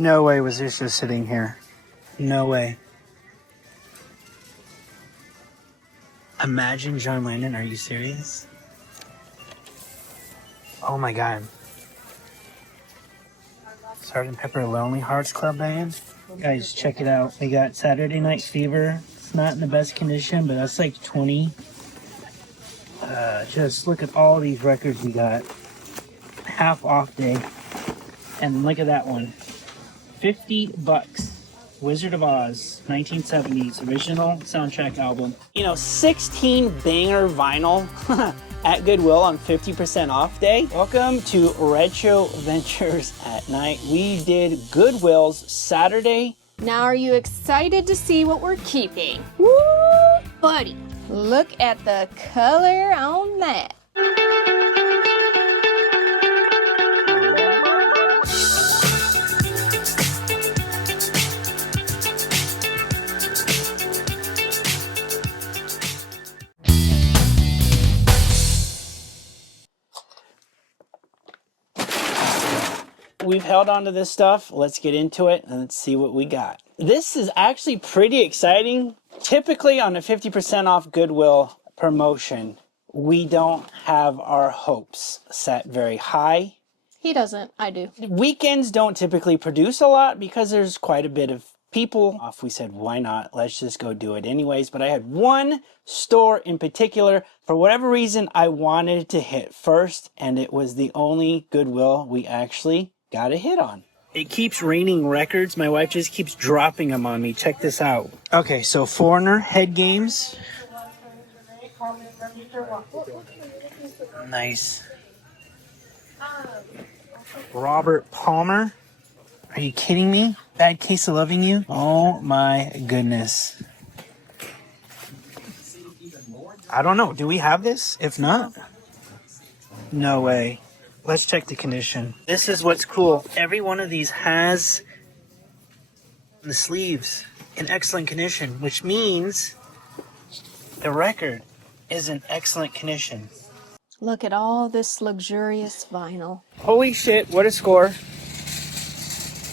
No way was this just sitting here. No way. Imagine John Lennon. Are you serious? Oh my God. Sgt. Pepper Lonely Hearts Club Band. Guys, check it out. We got Saturday Night Fever. It's not in the best condition, but that's like 20. Just look at all these records we got. Half off day. And look at that one. $50. Wizard of Oz, 1970s, original soundtrack album. You know, 16 banger vinyl at Goodwill on 50% off day. Welcome to Retro Ventures at Night. We did Goodwill's Saturday. Now are you excited to see what we're keeping? Woo, buddy. Look at the color on that. We've held on to this stuff. Let's get into it and let's see what we got. This is actually pretty exciting. Typically on a 50% off Goodwill promotion, we don't have our hopes set very high. He doesn't, I do. Weekends don't typically produce a lot because there's quite a bit of people off. We said, why not? Let's just go do it anyways. But I had one store in particular, for whatever reason, I wanted to hit first, and it was the only Goodwill we actually got a hit on. It keeps raining records. My wife just keeps dropping them on me. Check this out. Okay, so Foreigner head games. Nice. Robert Palmer. Are you kidding me? Bad Case of Loving You? Oh my goodness. I don't know. Do we have this? If not, no way. Let's check the condition. This is what's cool. Every one of these has the sleeves in excellent condition, which means the record is in excellent condition. Look at all this luxurious vinyl. Holy shit, what a score.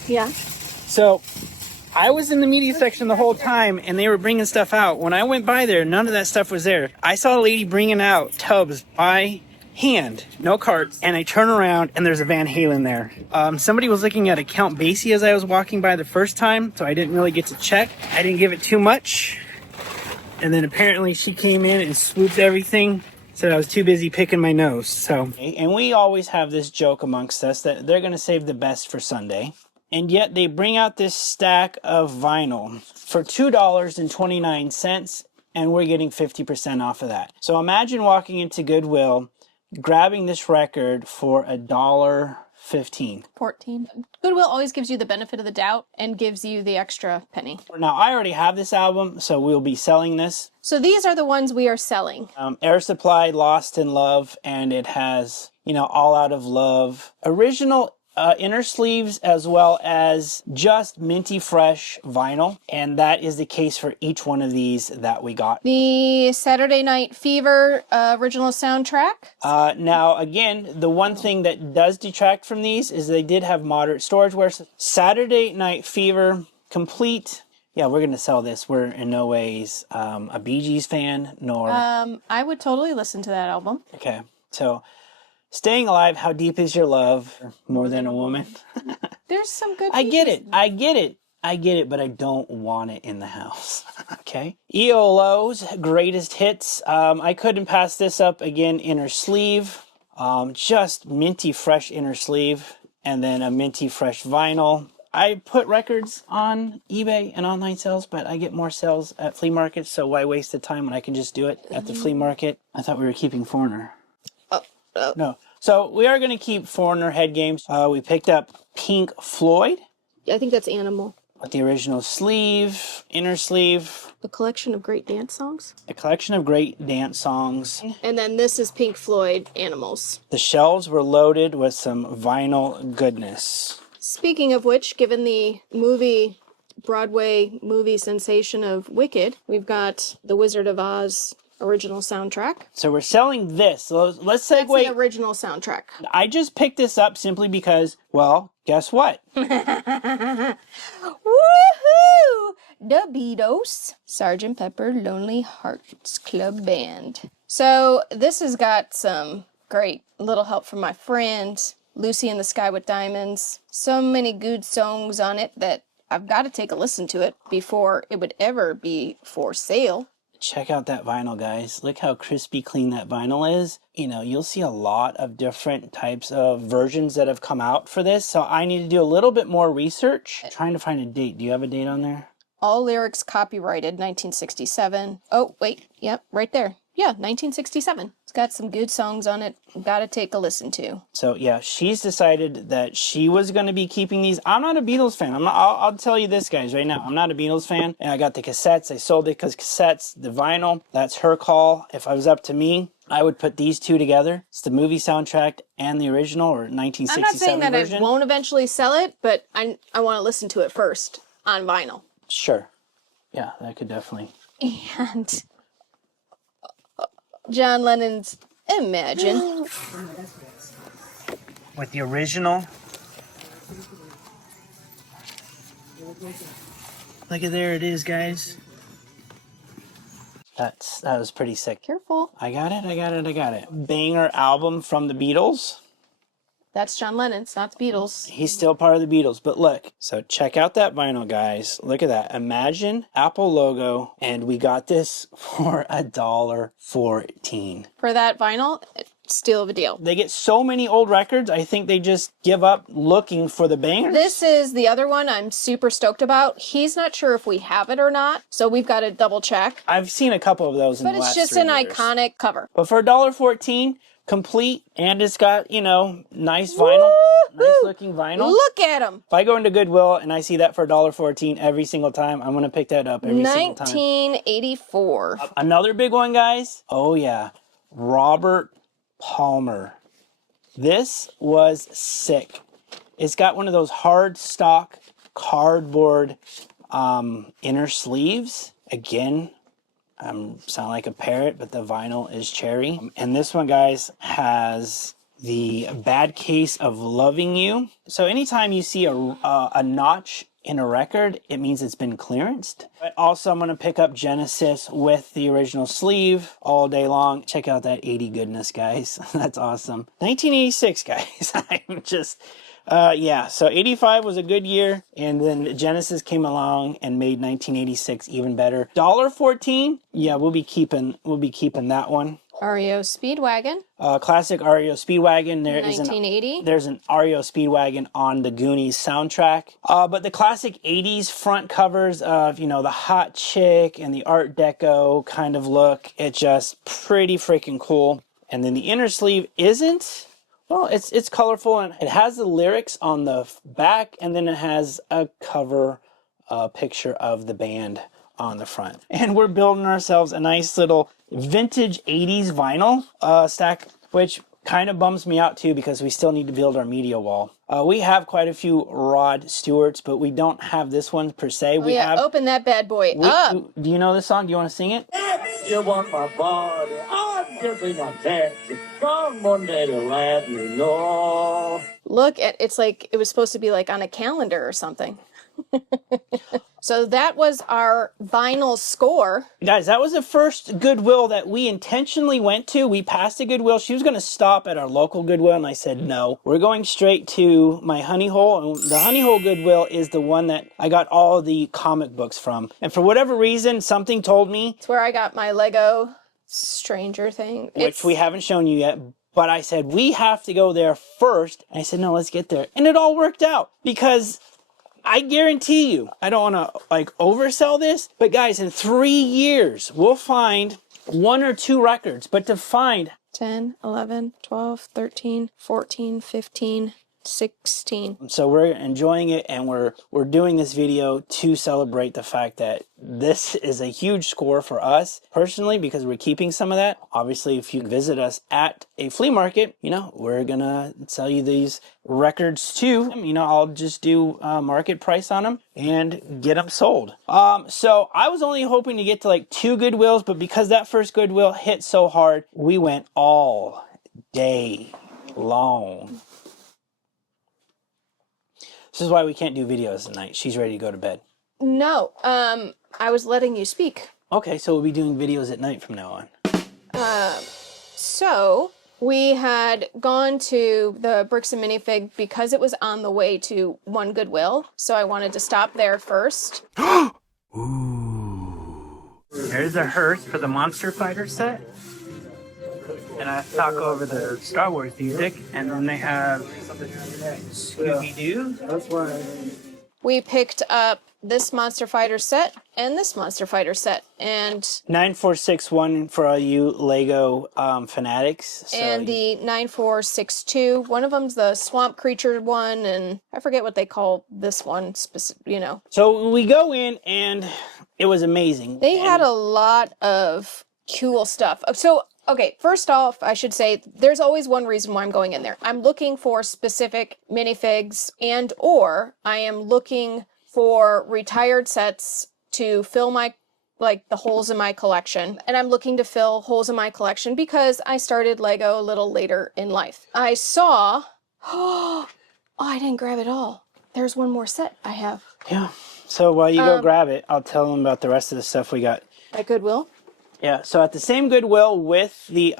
Yeah. So I was in the media section the whole time and they were bringing stuff out. When I went by there, none of that stuff was there. I saw a lady bringing out tubs by hand, no carts, and I turn around and there's a Van Halen there. Somebody was looking at a Count Basie as I was walking by the first time, so I didn't really get to check. I didn't give it too much. And then apparently she came in and swooped everything. Said I was too busy picking my nose. So, and we always have this joke amongst us that they're going to save the best for Sunday. And yet they bring out this stack of vinyl for $2.29, and we're getting 50% off of that. So imagine walking into Goodwill, grabbing this record for $1.15. 14. Goodwill always gives you the benefit of the doubt and gives you the extra penny. Now, I already have this album, so we'll be selling this. So these are the ones we are selling. Air Supply, Lost in Love, and it has, you know, All Out of Love. Original inner sleeves as well as just minty fresh vinyl, and that is the case for each one of these that we got. The Saturday Night Fever original soundtrack. Now again, the one thing that does detract from these is they did have moderate storage, where Saturday Night Fever complete. Yeah, we're gonna sell this. We're in no ways a Bee Gees fan, nor I would totally listen to that album. Okay, so Staying Alive, How Deep Is Your Love? More Than a Woman. There's some good I get it, but I don't want it in the house. Okay. ELO's Greatest Hits. I couldn't pass this up. Again, inner sleeve. Just minty fresh inner sleeve. And then a minty fresh vinyl. I put records on eBay and online sales, but I get more sales at flea markets, so why waste the time when I can just do it at the flea market? I thought we were keeping Foreigner. No. So we are going to keep Foreigner head games. We picked up Pink Floyd. I think that's Animal. With the original sleeve, inner sleeve. A collection of great dance songs. A collection of great dance songs. And then this is Pink Floyd, Animals. The shelves were loaded with some vinyl goodness. Speaking of which, given the Broadway movie sensation of Wicked, we've got The Wizard of Oz original soundtrack. So we're selling this. So let's segue. That's the original soundtrack. I just picked this up simply because, well, guess what? Beatles, Sgt. Pepper Lonely Hearts Club Band. So this has got some great little help from my friend, Lucy in the Sky with Diamonds. So many good songs on it that I've got to take a listen to it before it would ever be for sale. Check out that vinyl, guys. Look how crispy clean that vinyl is. You know, you'll see a lot of different types of versions that have come out for this. So I need to do a little bit more research. Trying to find a date. Do you have a date on there? All lyrics copyrighted 1967. Oh, wait. Yep, right there. Yeah, 1967. It's got some good songs on it. Gotta take a listen to. So yeah, she's decided that she was going to be keeping these. I'm not a Beatles fan. I'll tell you this, guys, right now. I'm not a Beatles fan. And I got the cassettes. I sold it because cassettes, the vinyl, that's her call. If I was up to me, I would put these two together. It's the movie soundtrack and the original, or 1967 I'm not saying that version. I won't eventually sell it, but I want to listen to it first on vinyl. Sure. Yeah, that could definitely. And John Lennon's Imagine. With the original. Look at there it is, guys. That was pretty sick. Careful. I got it. Banger album from the Beatles. That's John Lennon. It's not the Beatles. He's still part of the Beatles, but look. So check out that vinyl, guys. Look at that. Imagine, Apple logo, and we got this for $1.14. For that vinyl, steal of a deal. They get so many old records, I think they just give up looking for the bangers. This is the other one I'm super stoked about. He's not sure if we have it or not, so we've got to double check. I've seen a couple of those in the last 3 years. But it's just an iconic cover. But for $1.14, complete, and it's got, you know, nice vinyl. Woo-hoo! Nice looking vinyl. Look at him. If I go into Goodwill and I see that for $1.14 every single time, I'm going to pick that up every single time. 1984. Another big one, guys. Oh, yeah. Robert Palmer. This was sick. It's got one of those hard stock cardboard inner sleeves. Again, sound like a parrot, but the vinyl is cherry. And this one, guys, has the Bad Case of Loving You. So anytime you see a notch in a record, it means it's been clearanced. But also, I'm going to pick up Genesis with the original sleeve all day long. Check out that 80 goodness, guys. That's awesome. 1986, guys. I'm just... yeah, so 85 was a good year, and then Genesis came along and made 1986 even better. $1.14, yeah, we'll be keeping that one. REO Speedwagon. Classic REO Speedwagon. 1980. There's an REO Speedwagon on the Goonies soundtrack. But the classic 80s front covers of, you know, the hot chick and the Art Deco kind of look, it's just pretty freaking cool. And then the inner sleeve isn't. Well, it's colorful, and it has the lyrics on the back, and then it has a cover picture of the band on the front. And we're building ourselves a nice little vintage 80s vinyl stack, which kind of bums me out too, because we still need to build our media wall. We have quite a few Rod Stewarts, but we don't have this one per se. Open that bad boy up. Do you know this song? Do you want to sing it? You want my body, I'm giving a taxi. Come Monday to let me know. Look at it's like it was supposed to be like on a calendar or something. So that was our vinyl score. Guys, that was the first Goodwill that we intentionally went to. We passed a Goodwill. She was going to stop at our local Goodwill, and I said, no. We're going straight to my Honey Hole. And the Honey Hole Goodwill is the one that I got all the comic books from. And for whatever reason, something told me... It's where I got my Lego Stranger thing. Which we haven't shown you yet. But I said, we have to go there first. And I said, no, let's get there. And it all worked out. Because... I guarantee you, I don't want to like oversell this, but guys, in 3 years, we'll find 1 or 2 records. But to find 10, 11, 12, 13, 14, 15, 16. So we're enjoying it, and we're doing this video to celebrate the fact that this is a huge score for us personally, because we're keeping some of that. Obviously, if you visit us at a flea market, you know, we're gonna sell you these records too. You know, I'll just do market price on them and get them sold. So I was only hoping to get to like 2 Goodwills, but because that first Goodwill hit so hard, we went all day long. This is why we can't do videos at night. She's ready to go to bed. No, I was letting you speak. Okay, so we'll be doing videos at night from now on. So we had gone to the Bricks and Minifig because it was on the way to one Goodwill. So I wanted to stop there first. Ooh. There's a hearse for the Monster Fighter set. And I talk over the Star Wars music. And then they have Scooby-Doo. That's why. We picked up this Monster Fighter set and this Monster Fighter set. And 9461 for all you Lego fanatics. So and the 9462. One of them's the Swamp Creature one, and I forget what they call this one, you know. So we go in, and it was amazing. They had a lot of cool stuff. So, okay, first off, I should say there's always one reason why I'm going in there. I'm looking for specific minifigs, and or I am looking for retired sets to fill my, like, the holes in my collection. And I'm looking to fill holes in my collection because I started Lego a little later in life. I saw, oh, I didn't grab it all. There's one more set I have. Yeah. So while you go grab it, I'll tell them about the rest of the stuff we got. At Goodwill? Yeah, so at the same Goodwill with the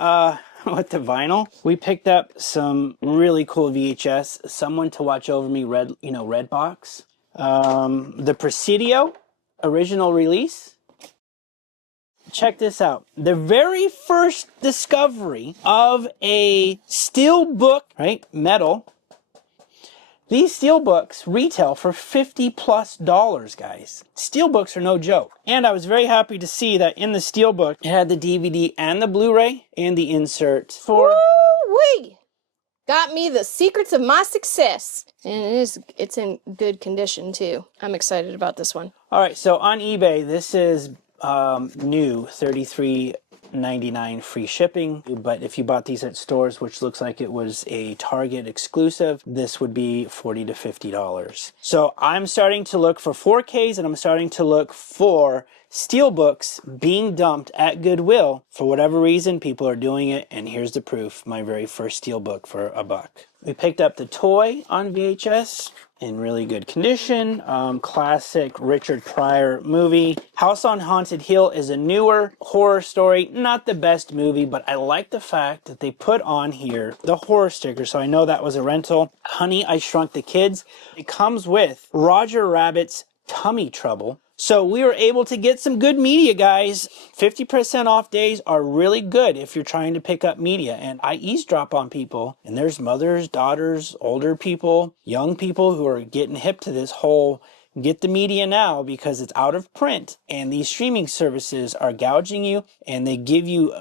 with the vinyl, we picked up some really cool VHS. Someone to Watch Over Me, Redbox. The Presidio original release. Check this out. The very first discovery of a Steelbook, right, metal. These Steelbooks retail for $50+, guys. Steelbooks are no joke. And I was very happy to see that in the Steelbook, it had the DVD and the Blu-ray and the insert for... Woo-wee! Got me the secrets of my success. And it's in good condition, too. I'm excited about this one. All right, so on eBay, this is new, $33.99 free shipping. But if you bought these at stores, which looks like it was a Target exclusive, this would be $40 to $50. So I'm starting to look for 4Ks, and I'm starting to look for Steelbooks being dumped at Goodwill. For whatever reason, people are doing it, and here's the proof. My very first Steelbook for $1. We picked up the toy on VHS in really good condition. Classic Richard Pryor movie. House on Haunted Hill is a newer horror story. Not the best movie, but I like the fact that they put on here the horror sticker, so I know that was a rental. Honey, I Shrunk the Kids. It comes with Roger Rabbit's Tummy Trouble. So we were able to get some good media, guys. 50% off days are really good if you're trying to pick up media. And I eavesdrop on people. And there's mothers, daughters, older people, young people who are getting hip to this whole get the media now because it's out of print. And these streaming services are gouging you. And they give you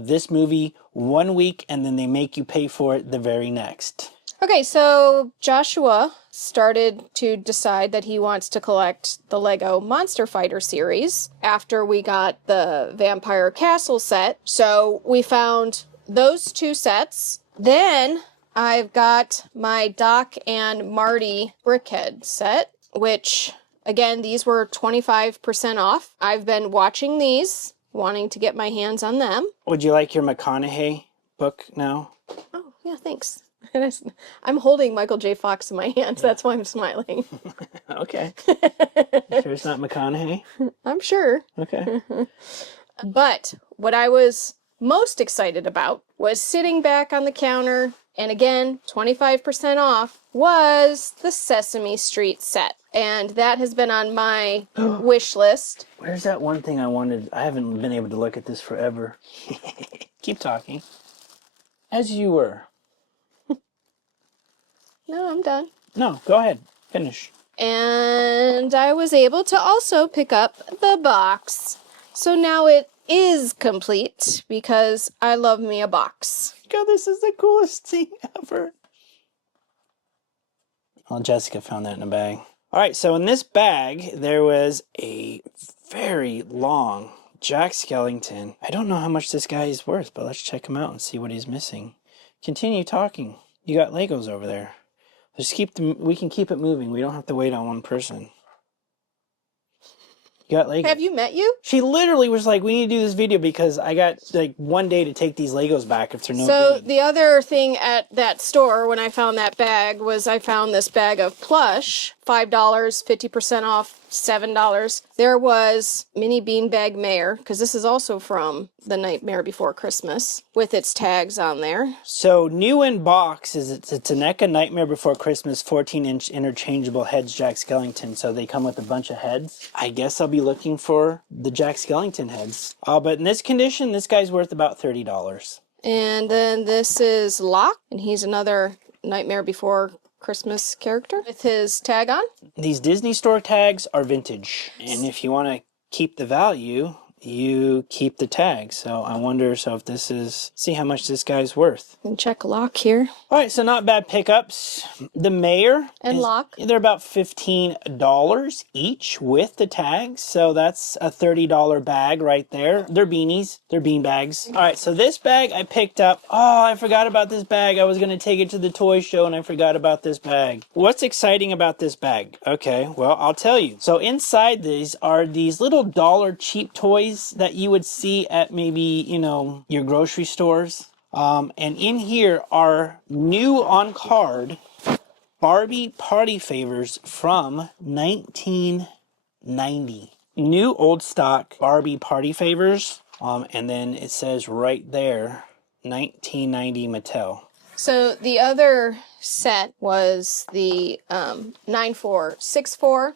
this movie 1 week and then they make you pay for it the very next. Okay, so Joshua started to decide that he wants to collect the Lego Monster Fighter series after we got the Vampire Castle set. So we found those two sets. Then I've got my Doc and Marty Brickhead set, which, again, these were 25% off. I've been watching these, wanting to get my hands on them. Would you like your McConaughey book now? Oh, yeah, thanks. I'm holding Michael J. Fox in my hands. That's why I'm smiling. Okay. Sure it's not McConaughey? I'm sure. Okay. But what I was most excited about was sitting back on the counter, and again, 25% off, was the Sesame Street set. And that has been on my wish list. Where's that one thing I wanted? I haven't been able to look at this forever. Keep talking. As you were. No, I'm done. No, go ahead. Finish. And I was able to also pick up the box. So now it is complete because I love me a box. God, this is the coolest thing ever. Well, Jessica found that in a bag. All right, so in this bag, there was a very long Jack Skellington. I don't know how much this guy is worth, but let's check him out and see what he's missing. Continue talking. You got Legos over there. Just we can keep it moving. We don't have to wait on one person. You got Legos. Have you met you? She literally was like, we need to do this video because I got like 1 day to take these Legos back if they're no good. So the other thing at that store when I found that bag was I found this bag of plush $5, 50% off, $7. There was mini beanbag mare, because this is also from The Nightmare Before Christmas, with its tags on there. So new in box is it's a NECA Nightmare Before Christmas 14-inch interchangeable heads Jack Skellington. So they come with a bunch of heads. I guess I'll be looking for the Jack Skellington heads. But in this condition, this guy's worth about $30. And then this is Locke, and he's another Nightmare Before Christmas character with his tag on. These Disney Store tags are vintage, and if you want to keep the value, you keep the tag. So I wonder, so if this is, see how much this guy's worth. And check Locke here. All right, so not bad pickups. The Mayor and Locke, they're about $15 each with the tags, so that's a $30 bag right there. They're beanies, they're bean bags. All right, so this bag I picked up. Oh, I forgot about this bag. I was gonna take it to the toy show and I forgot about this bag. What's exciting about this bag? Okay, well, I'll tell you. So inside these are these little dollar cheap toys that you would see at maybe, you know, your grocery stores. And in here are new on card Barbie party favors from 1990. New old stock Barbie party favors. And then it says right there, 1990 Mattel. So the other set was the 9464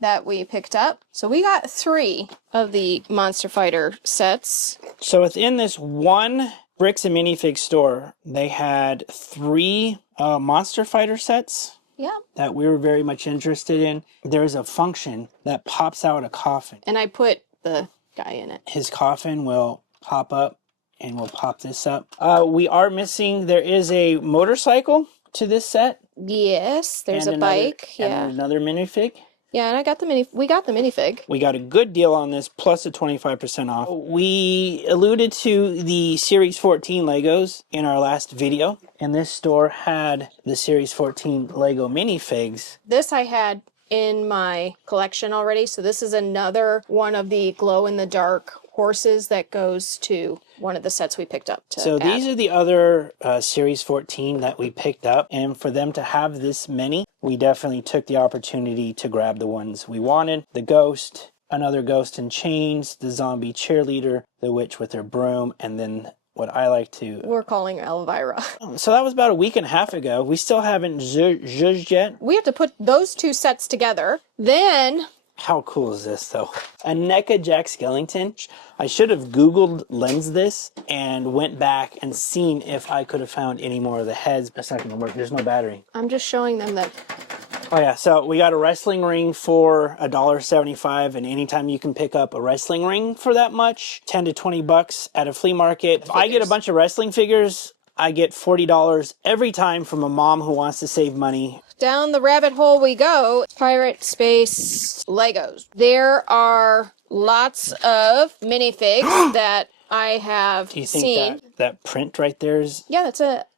that we picked up. So we got 3 of the Monster Fighter sets. So within this one Bricks and Minifig store, they had 3 Monster Fighter sets. Yeah. That we were very much interested in. There's a function that pops out a coffin. And I put the guy in it. His coffin will pop up and we'll pop this up. We are missing, there is a motorcycle to this set. Yes, there's a bike. Yeah. And another minifig. Yeah, and we got the minifig. We got a good deal on this, plus a 25% off. We alluded to the Series 14 Legos in our last video, and this store had the Series 14 Lego minifigs. This I had in my collection already, so this is another one of the glow-in-the-dark horses that goes to one of the sets we picked up. So these are the other Series 14 that we picked up, and for them to have this many, we definitely took the opportunity to grab the ones we wanted. The Ghost, another Ghost in Chains, the Zombie Cheerleader, the Witch with her broom, and then what I like to... We're calling her Elvira. So that was about a week and a half ago. We still haven't judged yet. We have to put those 2 sets together. Then... How cool is this, though? A NECA Jack Skellington. I should have Googled lens this and went back and seen if I could have found any more of the heads. That's not going to work. There's no battery. I'm just showing them that. Oh, yeah. So we got a wrestling ring for $1.75, and anytime you can pick up a wrestling ring for that much, 10 to 20 bucks at a flea market. If I get a bunch of wrestling figures, I get $40 every time from a mom who wants to save money. Down the rabbit hole we go. Pirate Space Legos. There are lots of minifigs that I have seen. Do you think that print right there is... Yeah,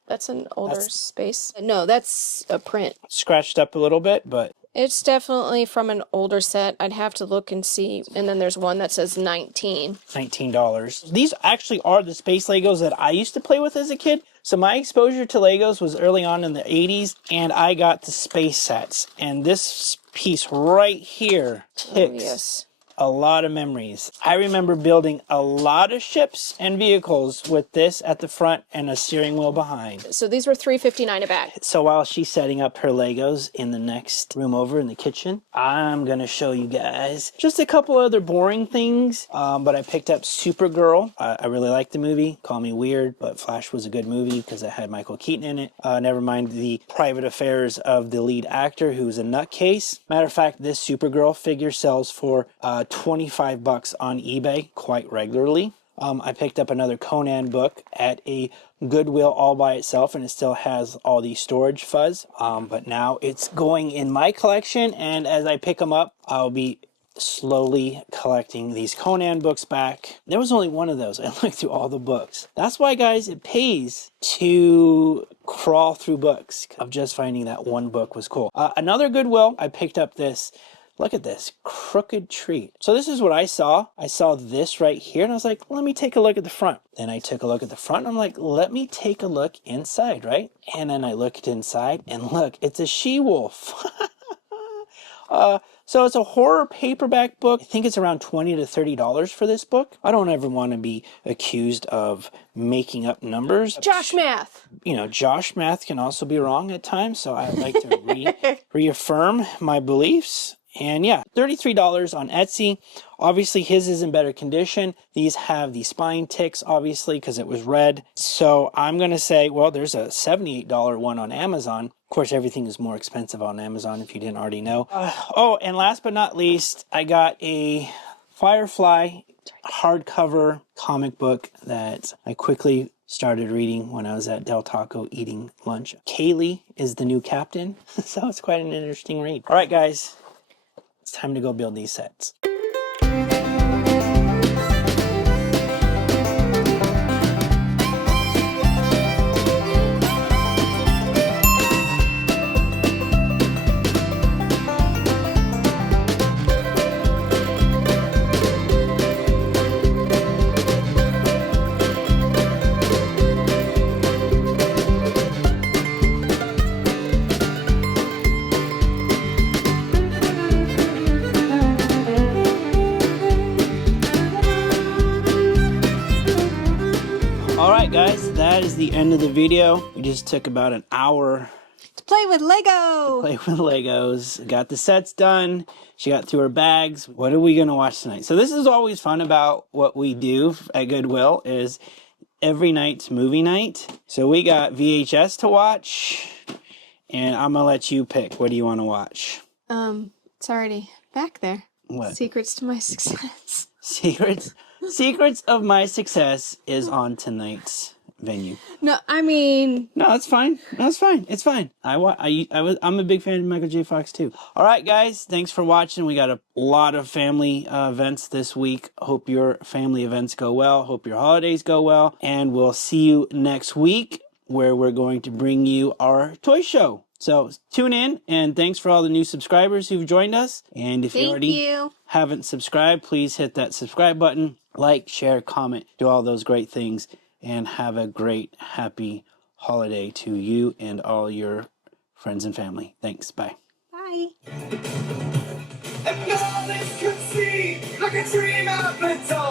that's an older space. No, that's a print. Scratched up a little bit, but... It's definitely from an older set. I'd have to look and see. And then there's one that says $19. These actually are the space Legos that I used to play with as a kid. So my exposure to Legos was early on in the 80s, and I got the space sets. And this piece right here ticks a lot of memories. I remember building a lot of ships and vehicles with this at the front and a steering wheel behind. So these were $3.59 a bag. So while she's setting up her Legos in the next room over in the kitchen, I'm gonna show you guys just a couple other boring things. But I picked up Supergirl. I really like the movie. Call me weird, but Flash was a good movie because it had Michael Keaton in it. Never mind the private affairs of the lead actor who's a nutcase. Matter of fact, this Supergirl figure sells for 25 bucks on eBay quite regularly. I picked up another Conan book at a Goodwill all by itself, and it still has all the storage fuzz. But now it's going in my collection, and as I pick them up, I'll be slowly collecting these Conan books back. There was only one of those. I looked through all the books. That's why, guys, it pays to crawl through books. Of just finding that one book was cool. Another Goodwill, I picked up this. Look at this, Crooked Treat. So this is what I saw. I saw this right here, and I was like, let me take a look at the front. Then I took a look at the front, and I'm like, let me take a look inside, right? And then I looked inside, and look, it's a she-wolf. So it's a horror paperback book. I think it's around $20 to $30 for this book. I don't ever want to be accused of making up numbers. Josh Math. You know, Josh Math can also be wrong at times, so I like to reaffirm my beliefs. And yeah, $33 on Etsy. Obviously, his is in better condition. These have the spine ticks, obviously, because it was red. So I'm going to say, well, there's a $78 one on Amazon. Of course, everything is more expensive on Amazon if you didn't already know. Oh, and last but not least, I got a Firefly hardcover comic book that I quickly started reading when I was at Del Taco eating lunch. Kaylee is the new captain, so it's quite an interesting read. All right, guys. It's time to go build these sets. Alright guys, that is the end of the video. We just took about an hour To play with Lego. to play with Legos. Got the sets done. She got through her bags. What are we going to watch tonight? So this is always fun about what we do at Goodwill is every night's movie night. So we got VHS to watch. And I'm going to let you pick. What do you want to watch? It's already back there. What? Secrets to My Success. Secrets of My Success is on tonight's venue. No, I mean... No, it's fine. No, it's fine. It's fine. I'm a big fan of Michael J. Fox too. All right, guys. Thanks for watching. We got a lot of family events this week. Hope your family events go well. Hope your holidays go well. And we'll see you next week where we're going to bring you our toy show. So tune in, and thanks for all the new subscribers who've joined us. And if you already haven't subscribed, please hit that subscribe button. Like, share, comment, do all those great things. And have a great, happy holiday to you and all your friends and family. Thanks. Bye. Bye. Acknowledge, concede, like a dream of a dawn.